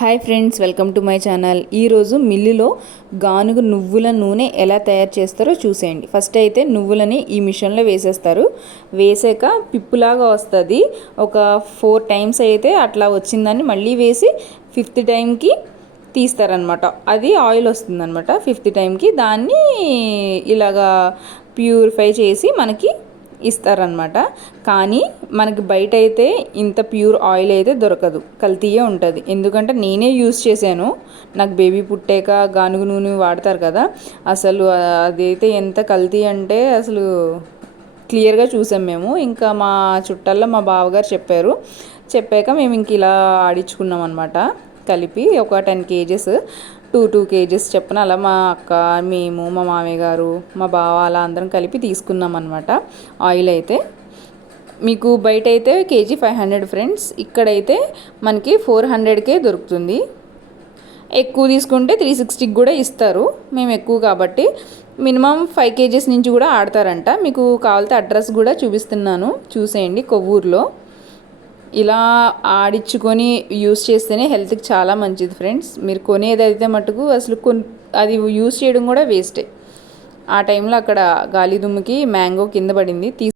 Hi friends, welcome to my channel. ఈరోజు మిల్లులో గానుగ నువ్వుల నూనె ఎలా తయారు చేస్తారో చూసేయండి. ఫస్ట్ అయితే నువ్వులని ఈ మిషన్లో వేసేస్తారు. వేసాక పిప్పులాగా వస్తుంది. ఒక 4 టైమ్స్ అయితే అట్లా వచ్చిందని మళ్ళీ వేసి 5th టైంకి తీస్తారనమాట. అది ఆయిల్ వస్తుందన్నమాట. 5th టైంకి దాన్ని ఇలాగా ప్యూరిఫై చేసి మనకి ఇస్తారనమాట. కానీ మనకి బయట అయితే ఇంత ప్యూర్ ఆయిల్ అయితే దొరకదు, కల్తీయే ఉంటుంది. ఎందుకంటే నేనే యూస్ చేశాను. నాకు బేబీ పుట్టాక గానుగ నూనె వాడతారు కదా, అసలు అదైతే ఎంత కల్తీ అంటే అసలు క్లియర్గా చూసాం మేము. ఇంకా మా చుట్టాల్లో మా బావగారు చెప్పాక మేము ఇంక ఇలా ఆడించుకున్నాం అనమాట. కలిపి ఒక 10 కేజెస్ 2 కేజెస్ చెప్పిన అలా మా అక్క, మేము, మా మామయ్య గారు, మా బావ అలా అందరం కలిపి తీసుకున్నాం అనమాట. ఆయిల్ అయితే మీకు బయట అయితే కేజీ 500 ఫ్రెండ్స్, ఇక్కడైతే మనకి 400కే దొరుకుతుంది. ఎక్కువ తీసుకుంటే 360కి కూడా ఇస్తారు. మేము ఎక్కువ కాబట్టి మినిమం 5 కేజెస్ నుంచి కూడా ఆడతారంట. మీకు కావాలంటే అడ్రస్ కూడా చూపిస్తున్నాను, చూసేయండి. కొవ్వూరులో ఇలా ఆడించుకొని యూస్ చేస్తేనే హెల్త్కి చాలా మంచిది ఫ్రెండ్స్. మీరు కొనేది అయితే మటుకు అసలు అది యూస్ చేయడం కూడా వేస్టే. ఆ టైంలో అక్కడ గాలి దుమ్ముకి మ్యాంగో కింద పడింది.